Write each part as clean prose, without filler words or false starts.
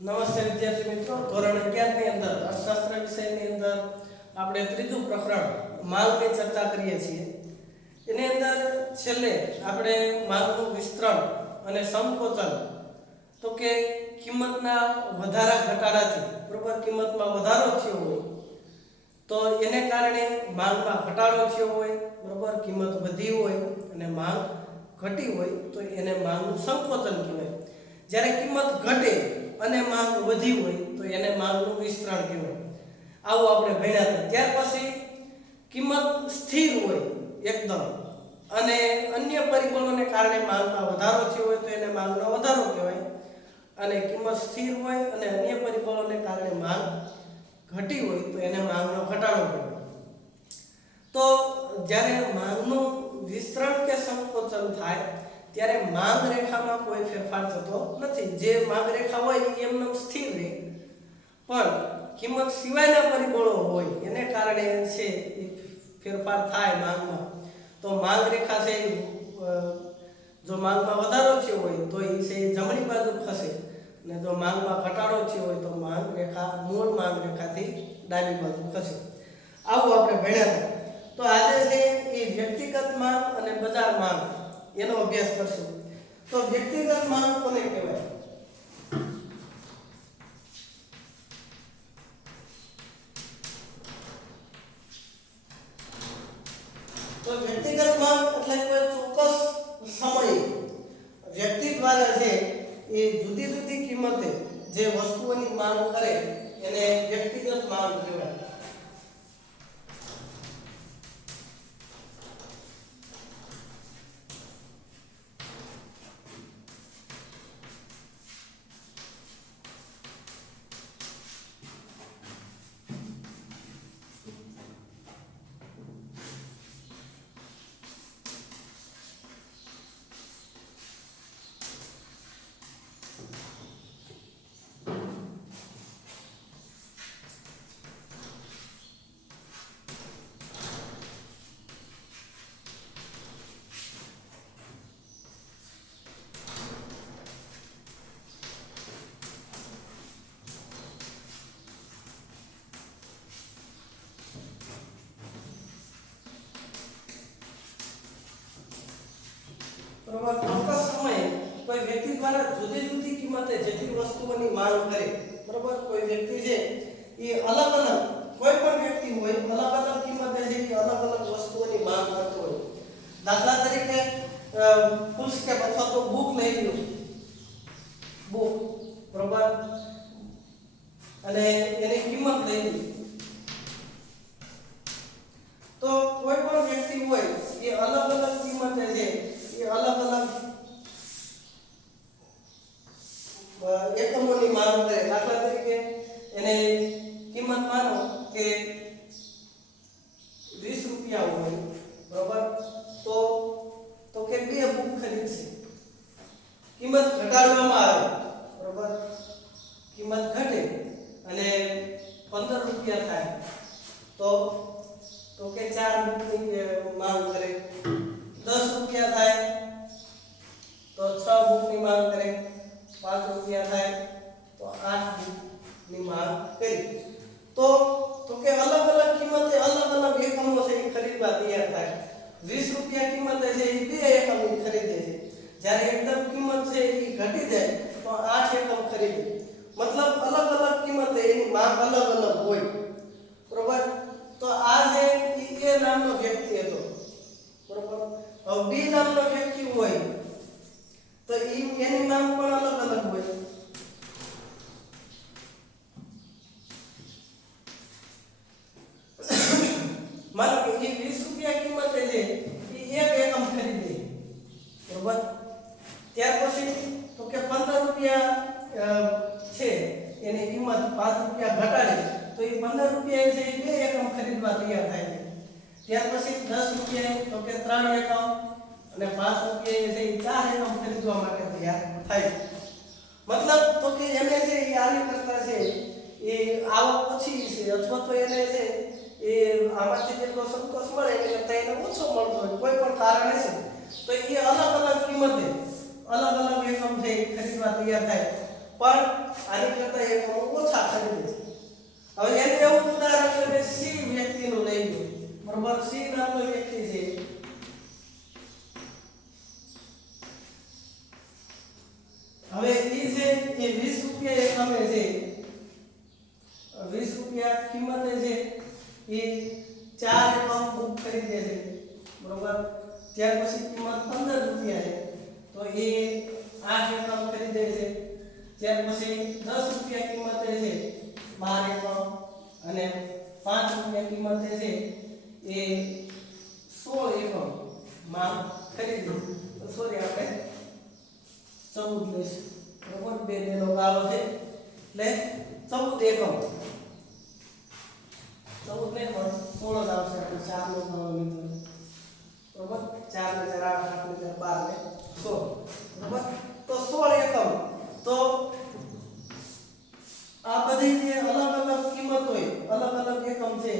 નમસ્તે વિદ્યાર્થી મિત્રો, ધોરણ 11 ની અંદર અર્થશાસ્ત્ર વિષયની અંદર આપણે ત્રીજું પ્રકરણ માંગની ચર્ચા કરીએ છીએ. એની અંદર છેલ્લે આપણે માંગનું વિસ્તરણ અને સંકોચન, તો કે કિંમતના વધારા ઘટાડાથી બરોબર કિંમતમાં વધારો થયો હોય તો એને કારણે માંગમાં ઘટાડો થયો હોય, બરોબર કિંમત વધી હોય અને માંગ ઘટી હોય તો એને માંગનું સંકોચન કહેવાય. જ્યારે કિંમત ઘટે અને માંગ વધી હોય તો એને માંગનું વિસ્તરણ કહેવાય. આવું આપણે ભણ્યા હતા. ત્યાર પછી કિંમત સ્થિર હોય એકદમ અને અન્ય પરિબળોને કારણે માંગમાં વધારો થયો હોય તો એને માંગનો વધારો કહેવાય, અને કિંમત સ્થિર હોય અને અન્ય પરિબળોને કારણે માંગ ઘટી હોય તો એને માંગનો ઘટાડો કહેવાય. તો જ્યારે માંગનું વિસ્તરણ કે સંકોચન થાય ત્યારે માંગ રેખામાં કોઈ ફેરફાર થતો નથી. જે માંગ રેખા હોય એ એમનેમ સ્થિર રહે, પણ કિંમત સિવાયના પરિબળો હોય એને કારણે છે એ ફેરફાર થાય માંગમાં. તો માંગ રેખા છે જો માંગમાં વધારો થયો હોય તો એ છે જમણી બાજુ ખસે, અને જો માંગમાં ઘટાડો થયો હોય તો માંગ રેખા મૂળ માંગ રેખાથી ડાબી બાજુ ખસે. આવું આપણે ભણ્યા હતા. તો આજે છે એ વ્યક્તિગત માંગ અને બજાર માંગ એનો અભ્યાસ કરશું. તો વ્યક્તિગત માંગ કોને કહેવાય? તો વ્યક્તિગત માંગ એટલે કોઈ ચોક્કસ સમયે વ્યક્તિ દ્વારા છે એ જુદી જુદી કિંમતે જે વસ્તુઓની માંગ કરે એને વ્યક્તિગત માંગ કહેવાય. બરોબર, ચોક્કસ સમયે કોઈ વ્યક્તિ દ્વારા જુદી જુદી કિંમતે જેટલી વસ્તુઓની માંગ કરે, બરોબર કોઈ વ્યક્તિ છે એ અલગ અલગ કોઈ પણ વ્યક્તિ હોય અલગ અલગ કિંમતે જે અલગ અલગ વસ્તુઓની માંગ કરતો હોય. દાખલા તરીકે ફૂલ સ્કેપ અથવા તો બુક લઈ લો, બુક બરોબર, અને એની કિંમત લઈ લો. તો કોઈ પણ વ્યક્તિ હોય એ અલગ અલગ કિંમતે છે એ અલગ અલગ એકમોની માંગ કરે. દાખલા તરીકે એને કિંમત માનો કે 20 રૂપિયા હોય, બરોબર, તો કે 2 બુક ખરીદશે. કિંમત ઘટાડવામાં આવે, બરોબર, કિંમત ઘટે અને 15 રૂપિયા થાય તો કે 4 બુકની માંગ કરે. 10 રૂપિયા થાય તો 6 બુકની માંગ કરે. 5 રૂપિયા થાય તો 8 બુકની માંગ કરી. તો કે અલગ અલગ કિંમતે અલગ અલગ એકમો છે એ ખરીદવા તૈયાર થાય. 20 રૂપિયા કિંમતે છે એ 2 એકમ ખરીદે છે. જ્યારે એકદમ કિંમત છે એ ઘટી જાય તો 8 એકમ ખરીદે. મતલબ અલગ અલગ કિંમતે એની માંગ અલગ અલગ હોય, બરોબર. તો આ જે એ નામનો વ્યક્તિ હતો, બરોબર. હવે બી નામનો વ્યક્તિ હોય તો એની માંગ પણ અલગ અલગ હોય. માનો કે એ 20 રૂપિયા કિંમતે છે એ 1 એકમ ખરીદે, બરોબર. ત્યાર પછી તો કે 15 રૂપિયા છે એની કિંમત 5 રૂપિયા ઘટાડે તો એ 15 રૂપિયા છે એ 2 એકમ ખરીદવા તૈયાર થાય છે. ત્યાર પછી 10 રૂપિયા તો કે 3 એકમ અને 5 રૂપિયા છે એ 4 એકમ ખરીદવા માટે તૈયાર થાય. મતલબ તો કે એને છે એ આની કરતા છે એ આવક ઓછી છે, અથવા તો એને છે એ આમાંથી જેટલો સંતોષ મળે એ કરતા એને ઓછો મળતો હોય કોઈ પણ કારણે છે, તો એ અલગ અલગ કિંમતે અલગ અલગ એકમ છે ખરીદવા તૈયાર થાય. પણ આની કરતા એકમો ઓછા ખરીદે છે. હવે એને એવું ઉદાહરણ કે મેં સી વ્યક્તિનું લઈ લો, બરોબર. સી નામનો વ્યક્તિ છે, હવે ઈ છે એ 20 રૂપિયા એકમે છે, 20 રૂપિયા કિંમતે છે એ 4 એકમ બુક ખરીદે છે, બરોબર. ત્યાર પછી કિંમત 15 રૂપિયા છે તો એ 8 એકમ ખરીદે છે. ત્યાર પછી 10 રૂપિયા કિંમતે છે 12 એકમ અને 5 રૂપિયા કિંમતે છે એ 16 એકમ માં ખરીદે. તો સોરી આપણે 14 લઈશું, બરોબર. બે બેનો ગાળો છે એટલે 14 એકમ, 14 ને પણ 16 જ આવશે. આપણે 4 નો ગાળો લીધો, બરોબર. 4 ને 4 8 8 ને 4 12 ને 16, બરોબર. તો 16 એકમ. તો આ બધી જે અલગ અલગ કિંમત હોય, અલગ અલગ એકમ છે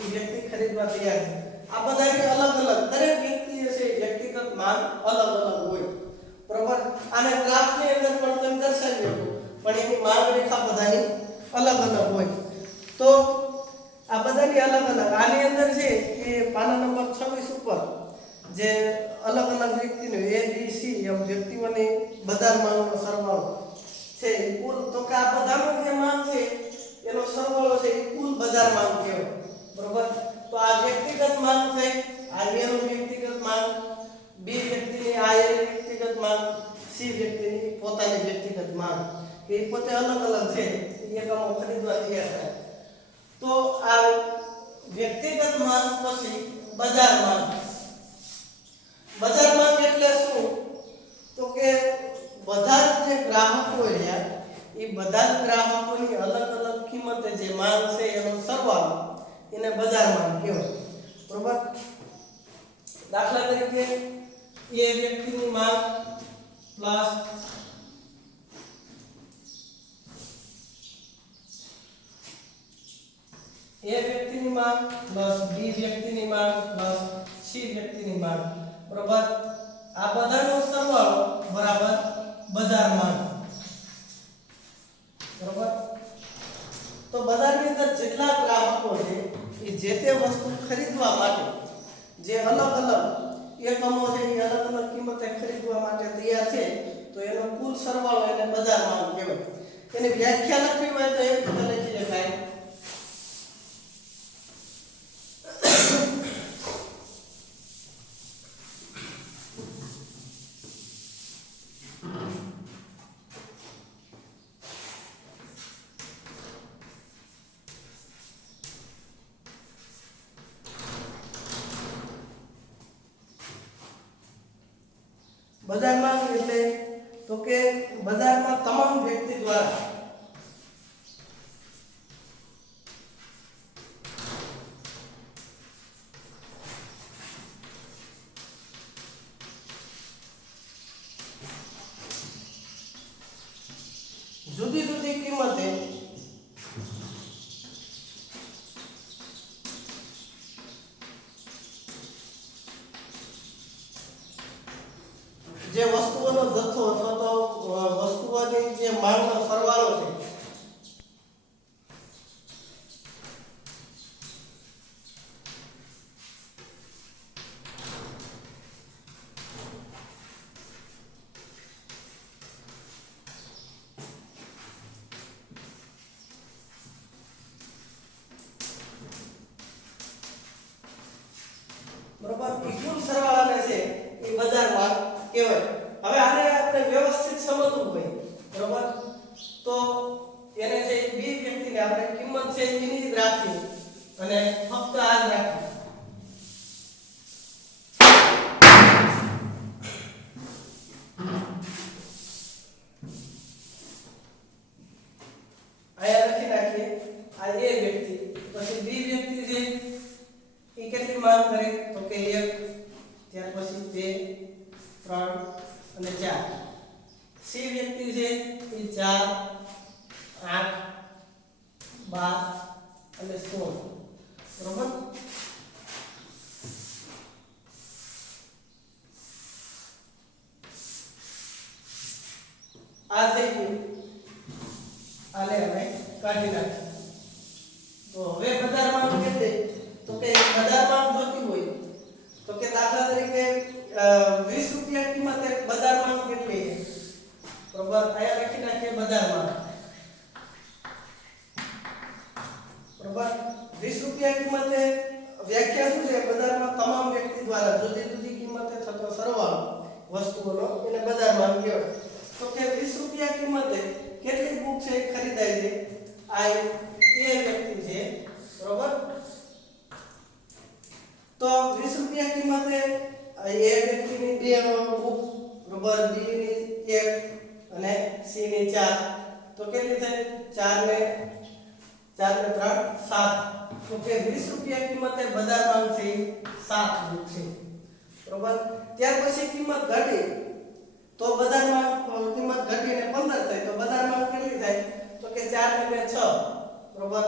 એ વ્યક્તિ ખરીદવા તૈયાર છે. આ બધાની અલગ અલગ દરેક વ્યક્તિ છે વ્યક્તિગત માંગ અલગ અલગ હોય, બરોબર. આને ગ્રાફની અંદર પણ તમે દર્શાવી શકો, પણ એની માંગ રેખા બધાની અલગ અલગ હોય. તો આ બધાની અલગ અલગ આની અંદર છે એ પાના નંબર 26 ઉપર જે અલગ અલગ વ્યક્તિનો A B C એમ વ્યક્તિઓની બજાર માંગનો સરવાળો છે કુલ. તો કે આ બધાનો જે માંગ છે એનો સરવાળો છે એ કુલ બજાર માંગ કહેવાય, બરોબર. તો આ વ્યક્તિગત માંગ છે, આ એનો વ્યક્તિગત માંગ, B વ્યક્તિની આ એની વ્યક્તિગત માંગ, C વ્યક્તિની પોતાની વ્યક્તિગત માંગ, એ પોતે અલગ અલગ છે, એ એકમો ખરીદવા તૈયાર થાય. તો આ વ્યક્તિગત માંગ પછી બજાર માંગ. બજાર માંગ એટલે શું? તો કે બધા જે ગ્રાહકો રહ્યા એ બધા જ ગ્રાહકોની અલગ અલગ કિંમતે જે માંગ છે એનો સરવાળો એને બજાર માંગ કહેવાય, બરોબર. દાખલા તરીકે એ વ્યક્તિની માંગ પ્લસ એ વ્યક્તિની માંગ પ્લસ બી વ્યક્તિની માંગ પ્લસ સી વ્યક્તિની માંગ, બરોબર. આ બધાનો સરવાળો બરાબર બજાર માંગ, બરોબર. તો બજારની અંદર જેટલા ગ્રાહકો છે એ જે તે વસ્તુ ખરીદવા માટે જે અલગ અલગ એકમો છે એ અલગ અલગ કિંમતે ખરીદવા માટે તૈયાર છે તો એનો કુલ સરવાળો એને બજાર માંગ કહેવાય. એની વ્યાખ્યા લખવી હોય તો એક રીતે લખી શકાય. બજાર માંગ એટલે તો કે બજારમાં તમામ વ્યક્તિ દ્વારા જુદી જુદી કિંમતે જે વસ્તુઓનો જથ્થો અથવા તો વસ્તુઓની જે માંગનો સરવાળો છે બરોબર એ કુલ સરવાળાને છે એ બજાર માંગ કહેવાય. હવે આને આપણે વ્યવસ્થિત સમજવું હોય, બરોબર. તો એને છે બી વ્યક્તિને આપણે કિંમત છે એની જ રાખી અને ફક્ત આ જ રાખી. આયા લખી નાખીએ આ એ વ્યક્તિ. પછી બી વ્યક્તિ છે એ કેટલી માંગ કરે તો કે 1, ત્યાર પછી 2, 3 અને 4. સી વ્યક્તિ છે એ 4, 8, 12 અને 16, બરોબર. આ થઈ ગયું આને હવે કાઢી નાખીએ તો હવે બજાર માંગ કેટલી તો કે બજાર માંગ જોતી હોય તો કે દાખલા તરીકે 20 રૂપિયા કિંમતે બજાર માંગ કેટલી છે બરોબર આયા લખી નાખીએ બજાર માંગ બરોબર 20 રૂપિયા કિંમતે વ્યાખ્યા શું છે બજારમાં તમામ વ્યક્તિ દ્વારા જુદી જુદી કિંમતે થતો સરવાળો વસ્તુઓનો એને બજાર માંગ કહેવાય તો કે 20 રૂપિયા કિંમતે કેટલી બુક છે ખરીદાય છે આ એ વ્યક્તિ છે બરોબર તો 20 રૂપિયા કિંમતે એ વ્યક્તિની બે બુક બરોબર બી ની 1 અને સી ની 4 તો કેટલી થાય 4 ને 3 7 તો કે 20 રૂપિયા કિંમતે બજાર માંગ છે 7 બુક છે બરોબર ત્યાર પછી કિંમત ઘટી તો બજાર માંગ કિંમત ઘટીને 15 થાય તો બજાર માંગ કેટલી થાય તો કે 4 ને 2 6 બરોબર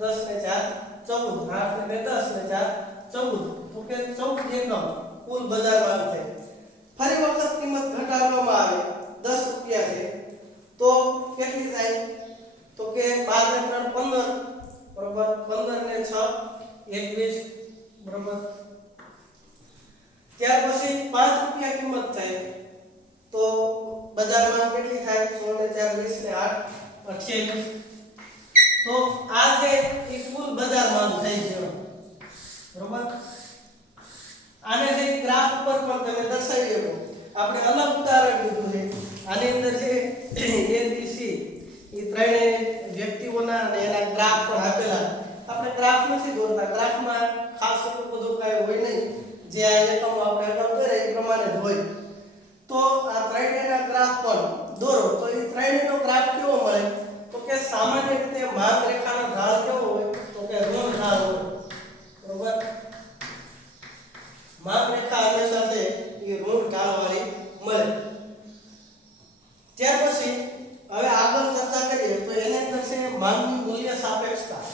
10 ને 4 14 8 ને 2 10 ને 4 14 તો કે 14 એકમ કુલ બજાર માંગ થાય ફરી વખત કિંમત ઘટાડવામાં આવે 10 રૂપિયા છે તો કેટલી થાય તો કે 12 ને 3 15 બરોબર 15 ને 6 21 બરોબર ત્યાર પછી 5 રૂપિયા કિંમત થાય તો બજારમાં કેટલી થાય 16 ને 4 20 ને 8 28 તો આ છે એ કુલ બજાર માંગ થઈ ગયો બરોબર આને જે ગ્રાફ ઉપર પણ તમે દર્શાવી શકો આપણે અલગ ઉદાહરણ લીધું છે આની અંદર છે A B C એ ત્રણે વ્યક્તિઓના અને એના ગ્રાફ પણ આપેલા આપણે ગ્રાફ નથી દોરતા ગ્રાફમાં ખાસ એટલું બધું કાંઈ હોય નહીં જે આ એકમો આપણે અગાઉ દોરે એ પ્રમાણે જ હોય તો આ ત્રણેયના ગ્રાફ પણ દોરો તો એ ત્રણેયનો ગ્રાફ કેવો મળે તો કે સામાન્ય રીતે માંગ રેખાનો ઢાળ કેવો હોય તો કે ઋણ ઢાળ હોય બરોબર માંગ રેખા હંમેશા છે એ ઋણ ઢાળ વાળી મળે ત્યાર પછી હવે આગળ ચર્ચા કરીએ તો એની અંદર છે માંગની મૂલ્ય સાપેક્ષતા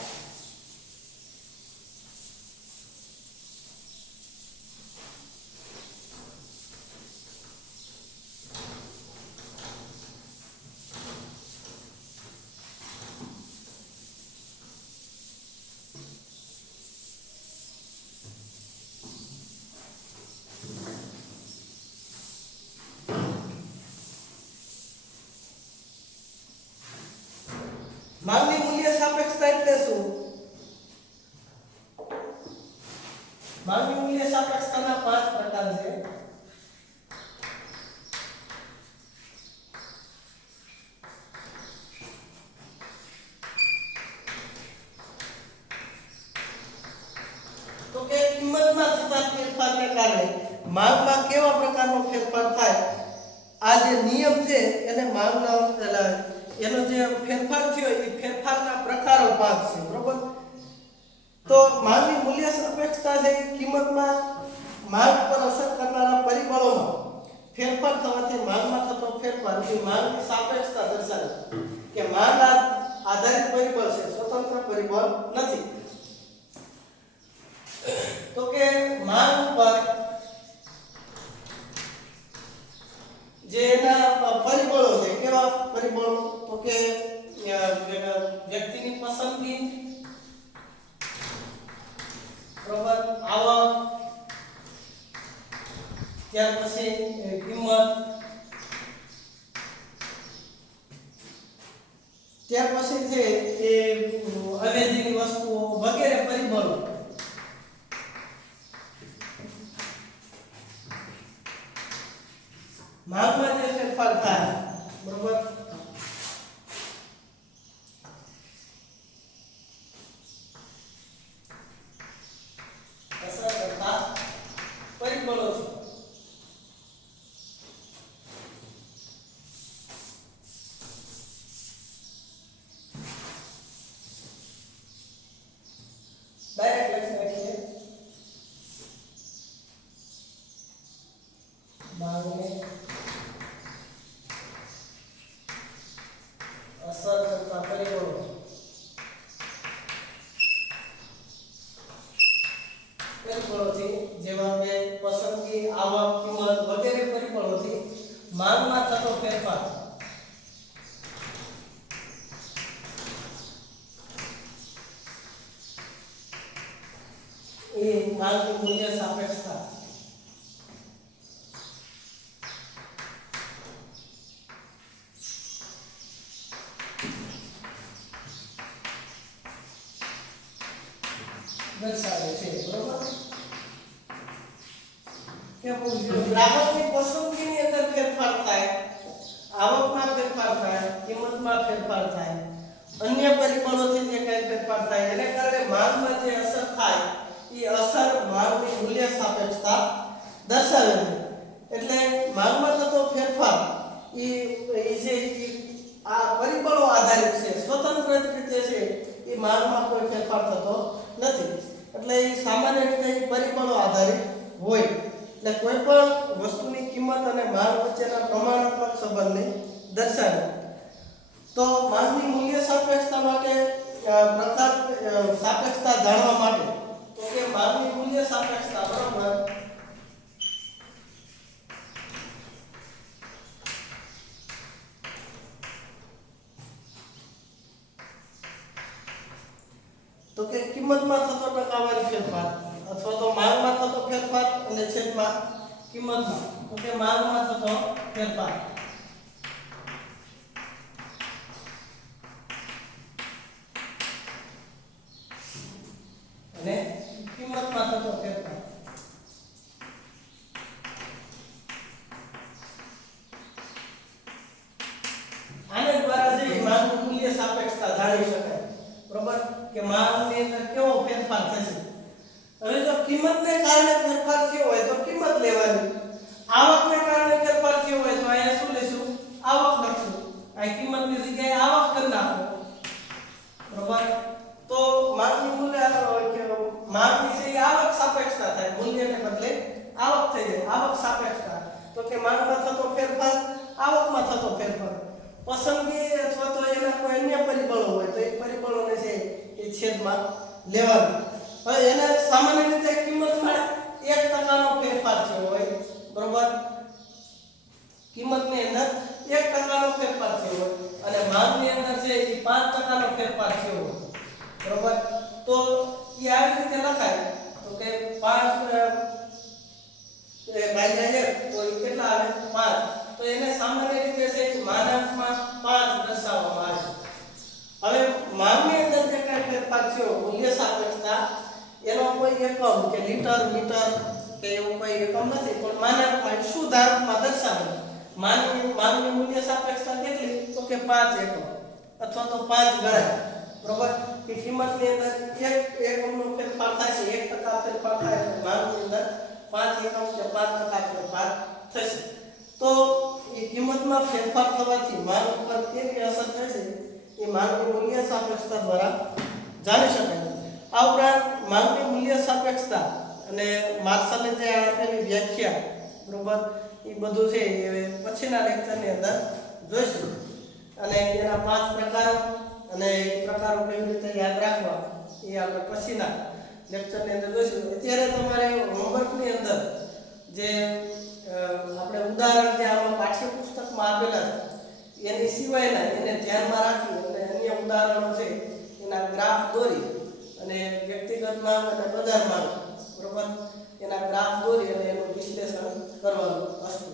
માંગની મૂલ્ય સાપેક્ષતા એટલે શું માંગની મૂલ્ય સાપેક્ષતાના 5 પ્રકાર છે તો કે કિંમતમાં થતા ફેરફારને કારણે માંગમાં કેવા પ્રકારનો ફેરફાર થાય આ જે નિયમ છે એને માંગના એનો જે ફેરફાર થયો એ ફેરફારના પ્રકારો 5 છે બરોબર તો માંગની મૂલ્ય સાપેક્ષતા છે કિંમતમાં માંગ પર અસર કરનારા પરિબળોમાં ફેરફાર થવાથી માંગમાં થતો ફેરફાર એ માંગની સાપેક્ષતા દર્શાવે કે માંગ આધારિત પરિબળ છે સ્વતંત્ર પરિબળ નથી તો કે માંગ પર જે એના પરિબળો છે કેવા પરિબળો તો કે વ્યક્તિની પસંદગી બરોબર આવક ત્યાર પછી કિંમત ત્યાર પછી છે એ અવેજીની વસ્તુઓ વગેરે પરિબળો માંગમાં જે ફેરફાર થાય બરોબર અસર કરતા પરિબળો છે ડાયરેક્ટ લખી નાખીએ માંગને અસર કરતા પરિબળો પરિબળોથી જેવા કે પસંદગી આવક કિંમત વગેરે પરિબળોથી માંગમાં થતો ફેરફાર માંગની મૂલ્ય સાપેક્ષતા દર્શાવે છે બરોબર કે ગ્રાહકની પસંદગીની અંદર ફેરફાર થાય, આવકમાં ફેરફાર થાય, કિંમતમાં ફેરફાર થાય, અન્ય પરિબળોથી જે કંઈ ફેરફાર થાય એને કારણે માંગમાં જે અસર થાય એ અસર માંગની મૂલ્ય સાપેક્ષતા દર્શાવે છે. એટલે માંગમાં થતો ફેરફાર એ જે આ પરિબળો આધારિત છે, સ્વતંત્ર રીતે છે, એ માંગમાં કોઈ ફેરફાર થતો નથી. એટલે એ સામાન્ય રીતે પરિબળો આધારિત હોય. એટલે કોઈ પણ વસ્તુની કિંમત અને માંગ વચ્ચેના પ્રમાણાત્મક સંબંધને દર્શાવે. તો માંગની મૂલ્ય સાપેક્ષતા માટે પ્રકાર સાપેક્ષતા જાણવા માટે તો કે માંગની મૂલ્ય સાપેક્ષતા બરાબર તો કે કિંમતમાં થતો ટકાવારી ફેરફાર અથવા તો માંગમાં થતો ફેરફાર અને છેદમાં કિંમતમાં તો કે માંગમાં થતો ફેરફાર અને કિંમતમાં થતો ફેરફાર. આને દ્વારા જે માંગનું મૂલ્ય સાપેક્ષતા જાણી શકાય બરોબર કે માંગની અંદર કેવો ફેરફાર થશે. હવે જો કિંમતને કારણે ફેરફાર થયો હોય તો કિંમત લેવાની, આવકને કારણે ફેરફાર થયો હોય તો અહીંયા શું લેશું? આવક લખશું. આ કિંમતની જગ્યાએ આવક કરી નાખો બરોબર. તો માંગની મૂલ્ય માંગની છે આવક સાપેક્ષતા થાય, મૂલ્યને બદલે આવક થઈ જાય, આવક સાપેક્ષતા. તો કે માંગમાં થતો ફેરફાર આવકમાં થતો ફેરફાર. પસંદગી અથવા તો એના કોઈ અન્ય પરિબળો હોય તો એ પરિબળોને છે એ છેદમાં લેવાનું. હવે એને સામાન્ય રીતે કિંમતમાં 1% નો ફેરફાર થયો હોય બરોબર, કિંમતની અંદર 1% નો ફેરફાર થયો હોય અને માંગની અંદર છે એ 5% નો ફેરફાર થયો હોય બરોબર. તો એ આવી રીતે લખાય તો કે 5 ભાગ્યા 1 તો એ કેટલા આવે? 5. તો એને સામાન્ય રીતે છે માનાંકમાં 5 દર્શાવવામાં આવે. હવે માંગની અંદર જે કંઈ ફેરફાર થયો મૂલ્ય સાપેક્ષતા એનો કોઈ એકમ કે લીટર મીટર કે એવું કોઈ એકમ નથી, પણ માનાંકમાં શું ધારકમાં દર્શાવે. માંગની મૂલ્ય સાપેક્ષતા કેટલી? તો કે 5 એકમ અથવા તો 5 ગણા બરોબર. કે કિંમતની અંદર એક એકમનો ફેરફાર થાય છે, 1% ફેરફાર થાય એટલે માંગની અંદર 5 એકમ કે 5% ફેરફાર થશે. તો એ કિંમતમાં ફેરફાર થવાથી માંગ પર કેવી અસર થશે એ માંગની મૂલ્ય સાપેક્ષતા દ્વારા જાણી શકાય. આ ઉપરાંત માંગની મૂલ્ય સાપેક્ષતા અને માર્શલે જે આપેલી વ્યાખ્યા બરોબર એ બધું છે એ પછીના લેક્ચરની અંદર જોઈશું. અને એના 5 પ્રકારો અને એ પ્રકારો કેવી રીતે યાદ રાખવા એ આપણે પછીના લેક્ચરની અંદર જોઈશું. અત્યારે તમારે હોમવર્કની અંદર જે આપણે ઉદાહરણ જે આમાં પાઠ્યપુસ્તકમાં આપેલા છે એની સિવાયના એને ધ્યાનમાં રાખી અને અન્ય ઉદાહરણો છે એના ગ્રાફ દોરી અને વ્યક્તિગત માંગ અને બજાર માંગ બરોબર એના ગ્રાફ દોરી અને એનું વિશ્લેષણ કરવાનું હશે.